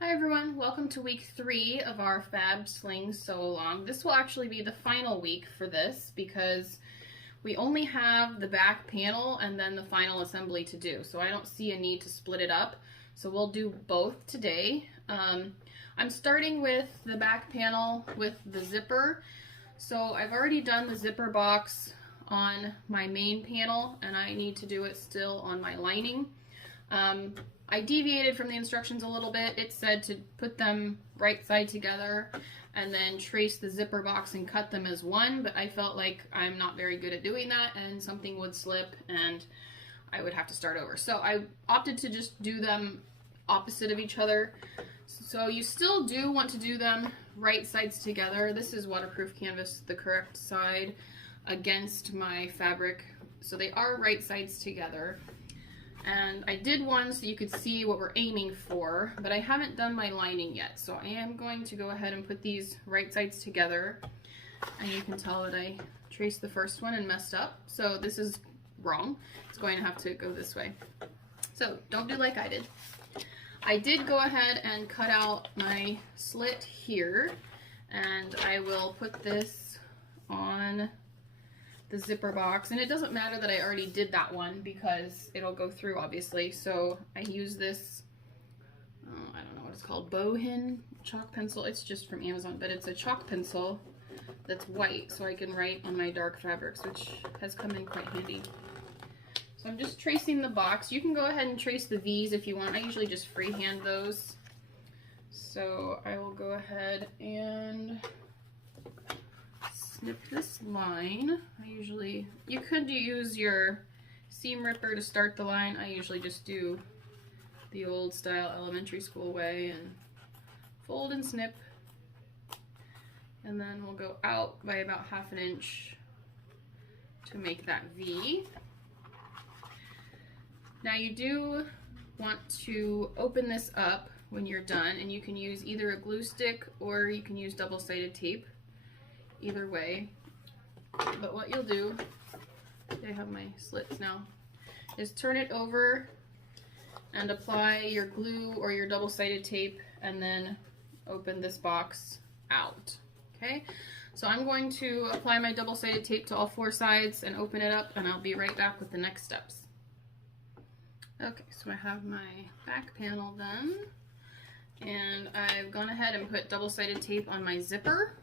Hi everyone, welcome to week 3 of our Fab Sling Sew Along. This will actually be the final week for this because we only have the back panel and then the final assembly to do. So I don't see a need to split it up. So we'll do both today. I'm starting with the back panel with the zipper. So I've already done the zipper box on my main panel and I need to do it still on my lining. I deviated from the instructions a little bit. It said to put them right side together and then trace the zipper box and cut them as one, but I felt like I'm not very good at doing that and something would slip and I would have to start over. So I opted to just do them opposite of each other. So you still do want to do them right sides together. This is waterproof canvas, the correct side against my fabric. So they are right sides together. And I did one so you could see what we're aiming for, but I haven't done my lining yet. So I am going to go ahead and put these right sides together. And you can tell that I traced the first one and messed up. So this is wrong. It's going to have to go this way. So don't do like I did. I did go ahead and cut out my slit here. And I will put this on the zipper box, and it doesn't matter that I already did that one because it'll go through obviously. So I use this, I don't know what it's called, Bohin chalk pencil. It's just from Amazon, but it's a chalk pencil that's white so I can write on my dark fabrics, which has come in quite handy. So I'm just tracing the box. You can go ahead and trace the V's if you want. I usually just freehand those. So I will go ahead and snip this line. You could use your seam ripper to start the line. I usually just do the old style elementary school way and fold and snip. And then we'll go out by about 1/2 inch to make that V. Now you do want to open this up when you're done, and you can use either a glue stick or you can use double-sided tape. Either way, but what you'll do, I have my slits now, is turn it over and apply your glue or your double-sided tape and then open this box out. Okay, so I'm going to apply my double-sided tape to all 4 sides and open it up, and I'll be right back with the next steps. Okay, so I have my back panel done, and I've gone ahead and put double-sided tape on my zipper.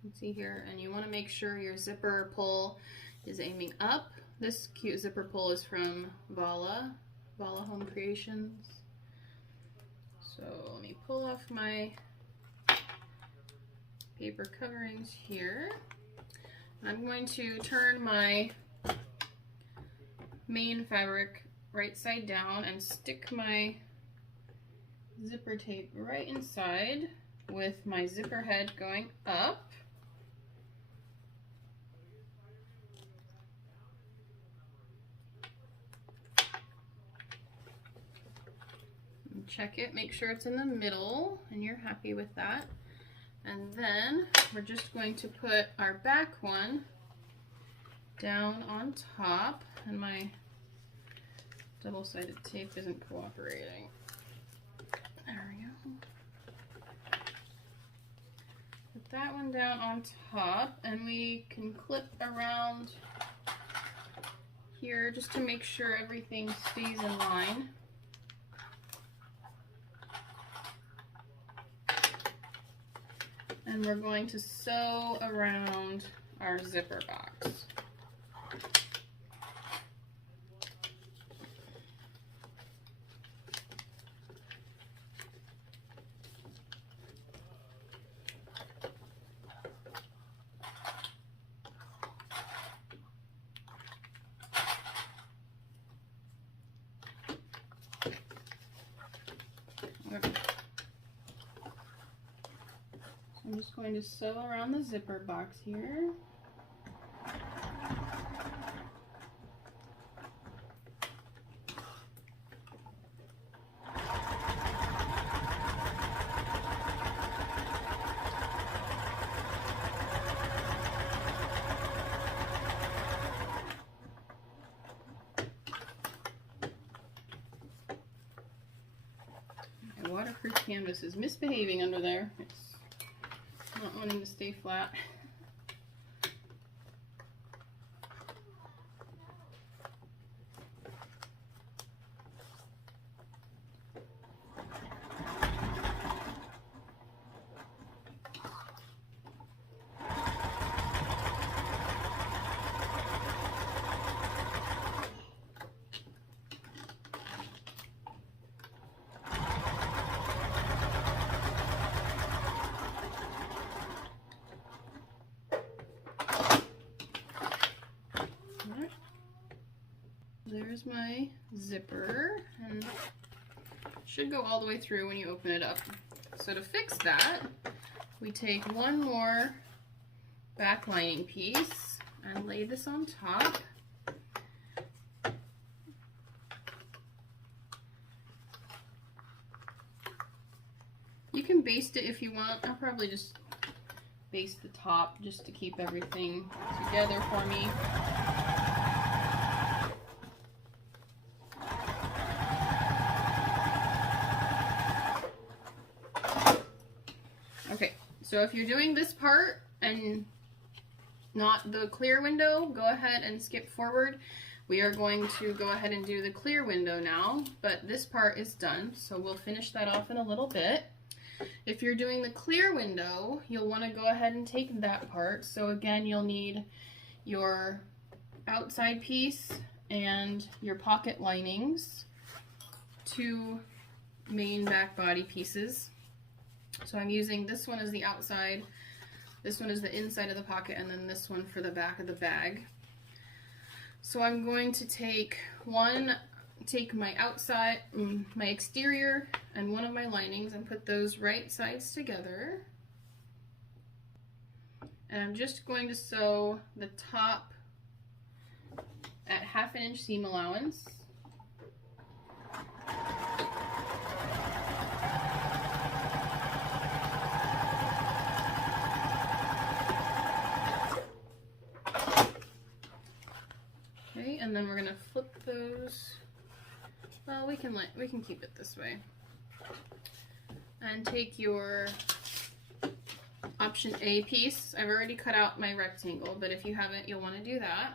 You can see here, and you want to make sure your zipper pull is aiming up. This cute zipper pull is from Vala Home Creations. So let me pull off my paper coverings here. I'm going to turn my main fabric right side down and stick my zipper tape right inside with my zipper head going up. Check it, make sure it's in the middle, and you're happy with that. And then we're just going to put our back one down on top, and my double-sided tape isn't cooperating. There we go. Put that one down on top, and we can clip around here just to make sure everything stays in line. And we're going to sew around our zipper box. I'm just going to sew around the zipper box here. paper canvas is misbehaving under there. It's not wanting to stay flat. There's my zipper, and it should go all the way through when you open it up. So to fix that, we take one more back lining piece and lay this on top. You can baste it if you want. I'll probably just baste the top just to keep everything together for me. Okay, so if you're doing this part and not the clear window, go ahead and skip forward. We are going to go ahead and do the clear window now, but this part is done, so we'll finish that off in a little bit. If you're doing the clear window, you'll want to go ahead and take that part. So again, you'll need your outside piece and your pocket linings, 2 main back body pieces. So I'm using this one as the outside, this one is the inside of the pocket, and then this one for the back of the bag. So I'm going to take my outside, my exterior, and one of my linings and put those right sides together. And I'm just going to sew the top at 1/2 inch seam allowance. Okay, and then we're gonna flip those. Well, we can keep it this way. And take your option A piece. I've already cut out my rectangle, but if you haven't, you'll want to do that.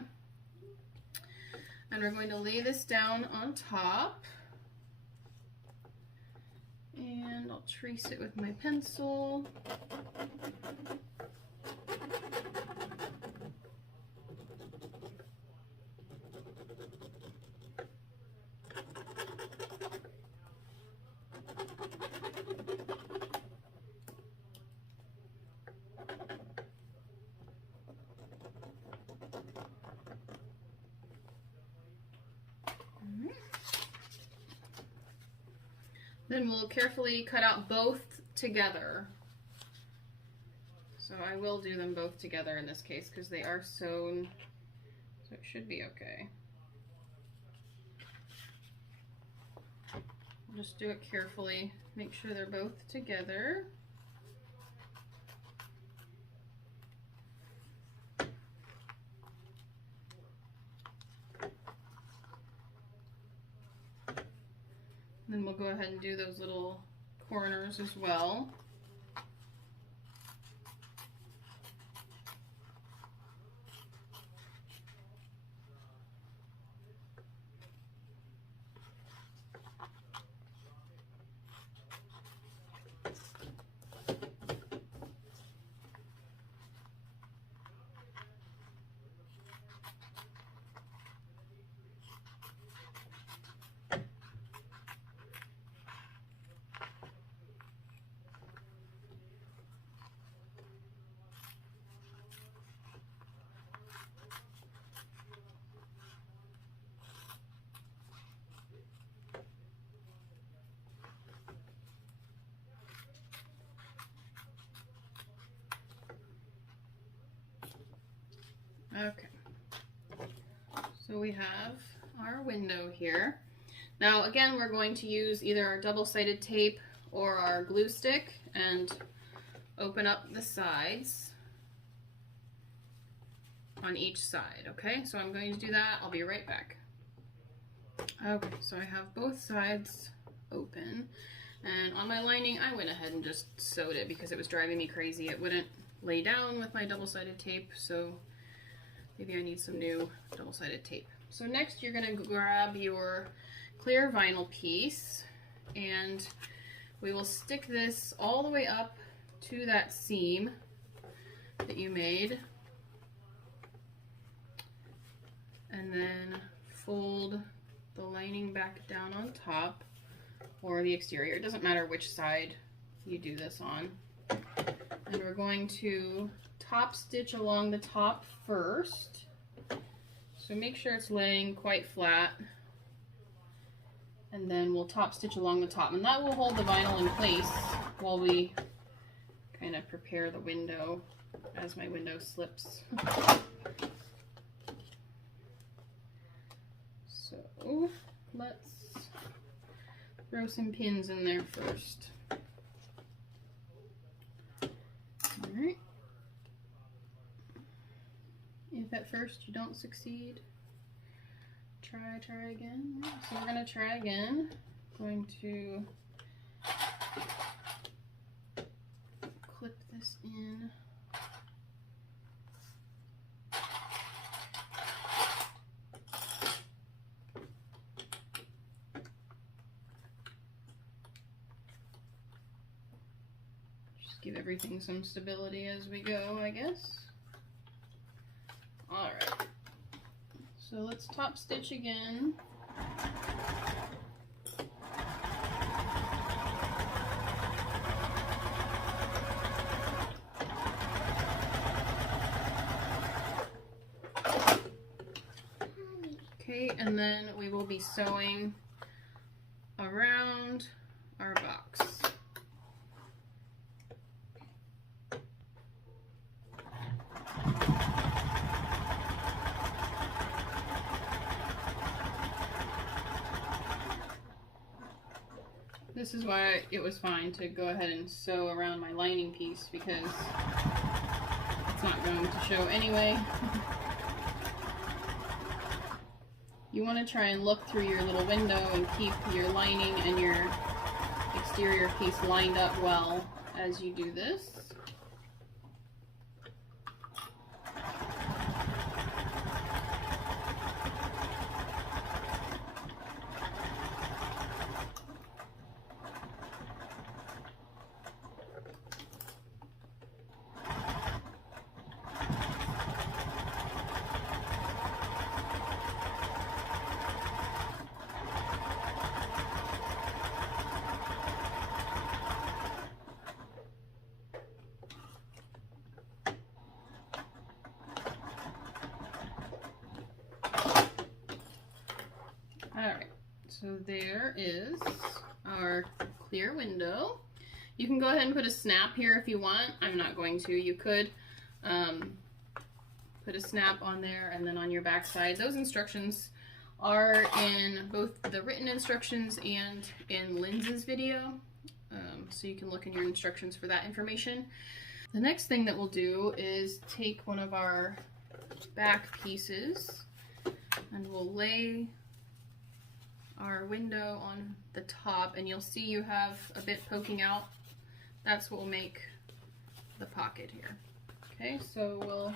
And we're going to lay this down on top. And I'll trace it with my pencil. Then we'll carefully cut out both together. So I will do them both together in this case because they are sewn, so it should be okay. Just do it carefully, make sure they're both together. Then we'll go ahead and do those little corners as well. Okay, so we have our window here. Now again, we're going to use either our double-sided tape or our glue stick and open up the sides on each side, okay? So I'm going to do that, I'll be right back. Okay, so I have both sides open. And on my lining, I went ahead and just sewed it because it was driving me crazy. It wouldn't lay down with my double-sided tape, so maybe I need some new double-sided tape. So next you're gonna grab your clear vinyl piece and we will stick this all the way up to that seam that you made. And then fold the lining back down on top, or the exterior. It doesn't matter which side you do this on. And we're going to top stitch along the top first. So make sure it's laying quite flat. And then we'll top stitch along the top. And that will hold the vinyl in place while we kind of prepare the window as my window slips. So let's throw some pins in there first. Alright. If at first you don't succeed, try again. So we're going to try again. Going to clip this in. Give everything some stability as we go, I guess. Alright, so let's top stitch again. Okay, and then we will be sewing around our box. This is why it was fine to go ahead and sew around my lining piece, because it's not going to show anyway. You want to try and look through your little window and keep your lining and your exterior piece lined up well as you do this. Alright, so there is our clear window. You can go ahead and put a snap here if you want. I'm not going to. You could put a snap on there and then on your back side. Those instructions are in both the written instructions and in Lindsay's video. So you can look in your instructions for that information. The next thing that we'll do is take one of our back pieces and we'll lay our window on the top, and you'll see you have a bit poking out. That's what will make the pocket here. Okay, so we'll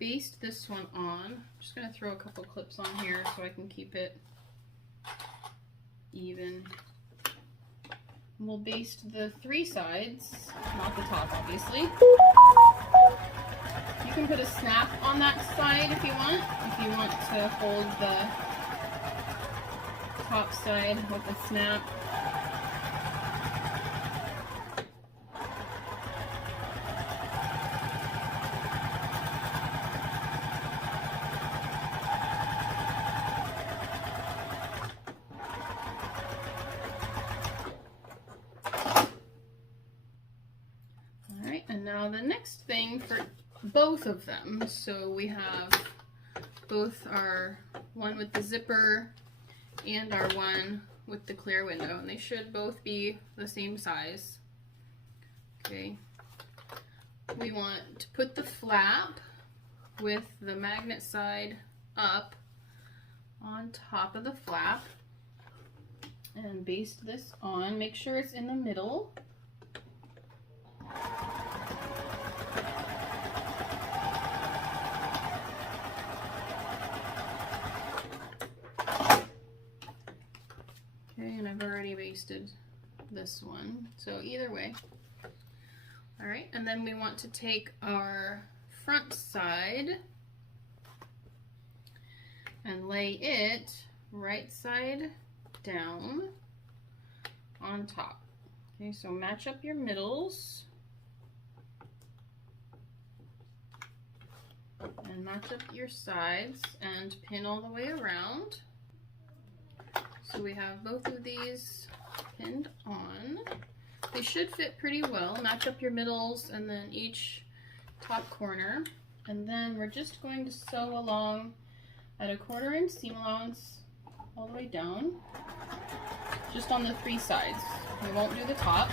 baste this one on. I'm just going to throw a couple clips on here so I can keep it even. We'll baste the three sides, not the top obviously. You can put a snap on that side if you want to hold the top side with a snap. Alright, and now the next thing for both of them. So we have both our one with the zipper and our one with the clear window, and they should both be the same size. Okay, we want to put the flap with the magnet side up on top of the flap, and baste this on. Make sure it's in the middle. Okay, and I've already basted this one, so either way. All right, and then we want to take our front side and lay it right side down on top. Okay, so match up your middles and match up your sides and pin all the way around. So we have both of these pinned on. They should fit pretty well. Match up your middles and then each top corner. And then we're just going to sew along at a 1/4 inch seam allowance all the way down, just on the 3 sides. We won't do the top.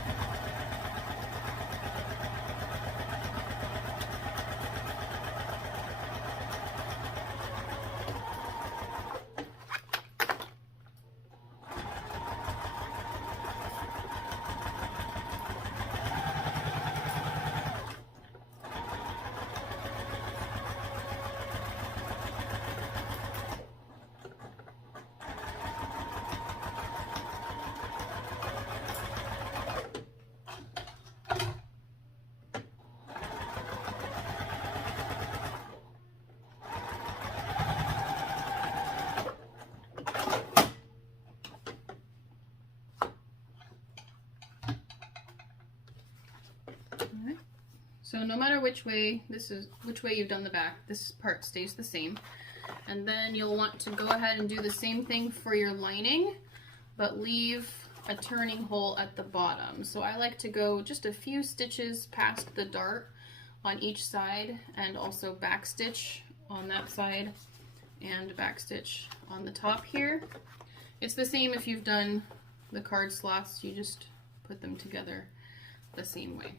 So no matter which way you've done the back, this part stays the same. And then you'll want to go ahead and do the same thing for your lining, but leave a turning hole at the bottom. So I like to go just a few stitches past the dart on each side, and also back stitch on that side and back stitch on the top here. It's the same if you've done the card slots, you just put them together the same way.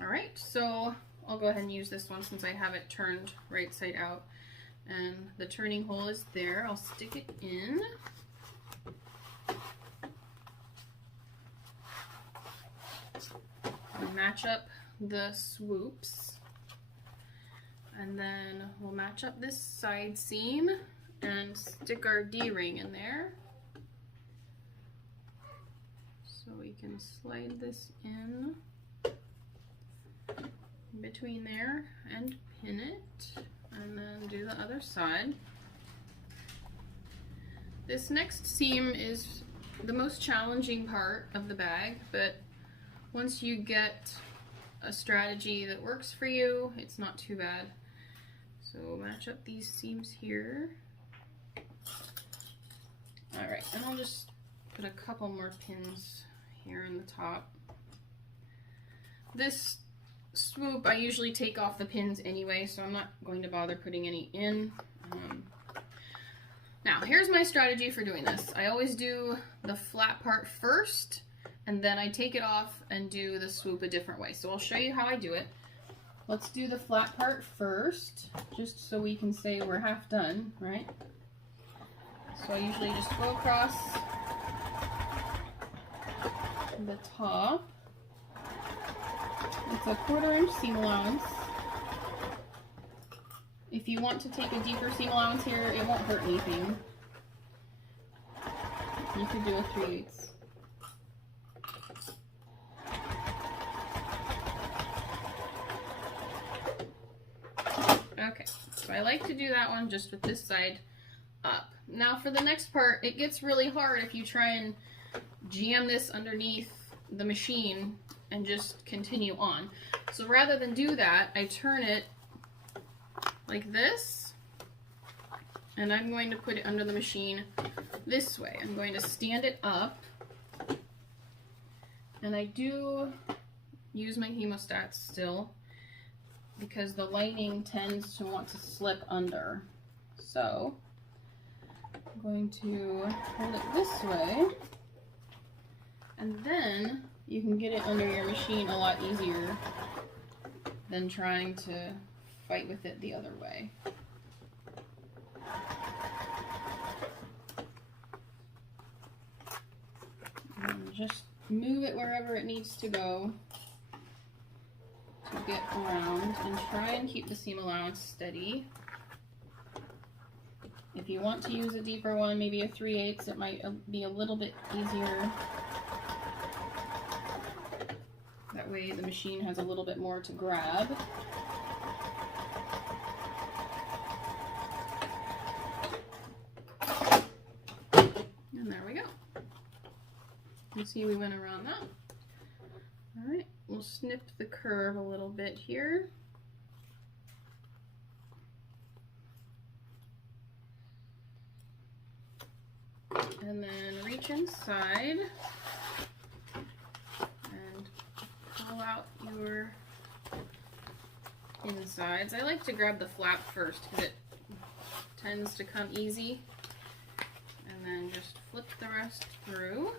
All right, so I'll go ahead and use this one since I have it turned right side out, and the turning hole is there. I'll stick it in. And match up the swoops, and then we'll match up this side seam and stick our D-ring in there. So we can slide this in between there and pin it, and then do the other side. This next seam is the most challenging part of the bag, but once you get a strategy that works for you, it's not too bad. So match up these seams here. All right, and I'll just put a couple more pins here in the top. This swoop, I usually take off the pins anyway, so I'm not going to bother putting any in. Now, here's my strategy for doing this. I always do the flat part first, and then I take it off and do the swoop a different way. So I'll show you how I do it. Let's do the flat part first, just so we can say we're half done, right? So I usually just go across the top. It's a 1/4 inch seam allowance. If you want to take a deeper seam allowance here, it won't hurt anything. You could do a 3/8. Okay, so I like to do that one just with this side up. Now for the next part, it gets really hard if you try and jam this underneath the machine and just continue on. So rather than do that, I turn it like this, and I'm going to put it under the machine this way. I'm going to stand it up, and I do use my hemostats still because the lining tends to want to slip under. So I'm going to hold it this way, and then you can get it under your machine a lot easier than trying to fight with it the other way. just move it wherever it needs to go to get around, and try and keep the seam allowance steady. If you want to use a deeper one, maybe a 3/8, it might be a little bit easier. That way the machine has a little bit more to grab. And there we go. You see we went around that. All right, we'll snip the curve a little bit here. And then reach inside and pull out your insides. I like to grab the flap first because it tends to come easy. And then just flip the rest through.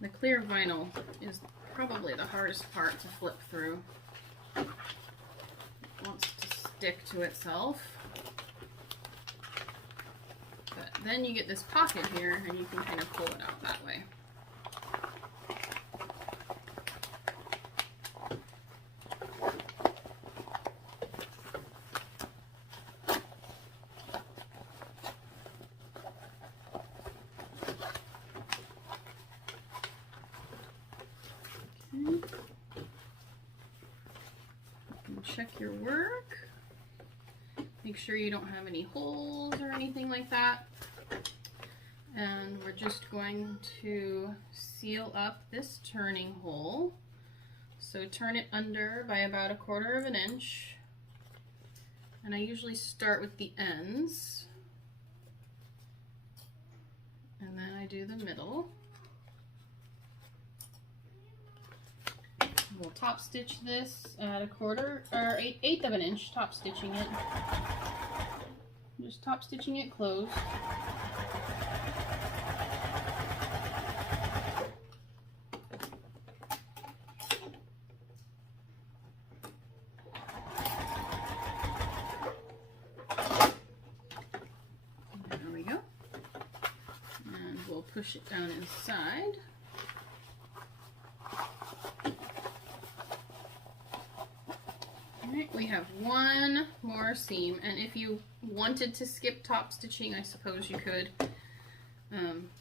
The clear vinyl is probably the hardest part to flip through. It wants to stick to itself. But then you get this pocket here and you can kind of pull it out that way. Check your work. Make sure you don't have any holes or anything like that. And we're just going to seal up this turning hole. So turn it under by about 1/4 inch. And I usually start with the ends. And then I do the middle. We'll top stitch this at 1/4 or 1/8 of an inch, top stitching it. Just top stitching it closed. There we go. And we'll push it down inside. We have one more seam, and if you wanted to skip top stitching, I suppose you could,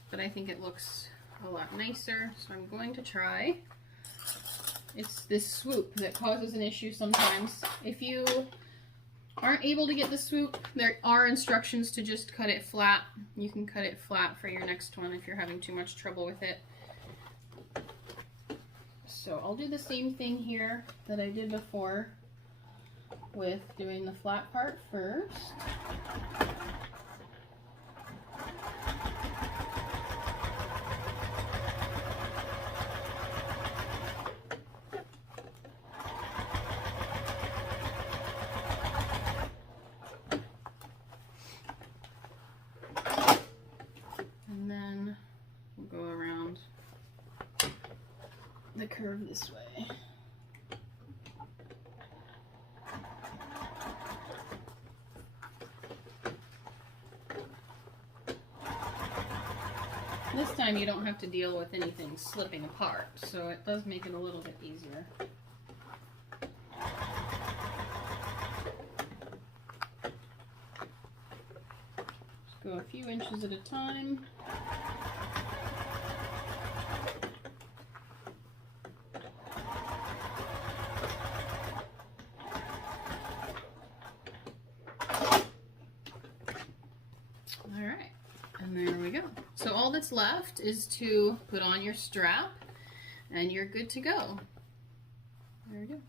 but I think it looks a lot nicer, so I'm going to try. It's this swoop that causes an issue sometimes. If you aren't able to get the swoop, there are instructions to just cut it flat. You can cut it flat for your next one if you're having too much trouble with it. So I'll do the same thing here that I did before, with doing the flat part first. And then we'll go around the curve this way. This time you don't have to deal with anything slipping apart, so it does make it a little bit easier. Just go a few inches at a time. Alright, and there we go. So all that's left is to put on your strap and you're good to go. There we go.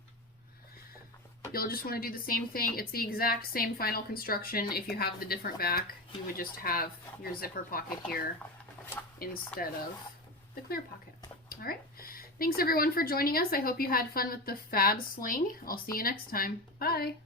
You'll just want to do the same thing. It's the exact same final construction. If you have the different back, you would just have your zipper pocket here instead of the clear pocket. Alright, thanks everyone for joining us. I hope you had fun with the Fab Sling. I'll see you next time. Bye!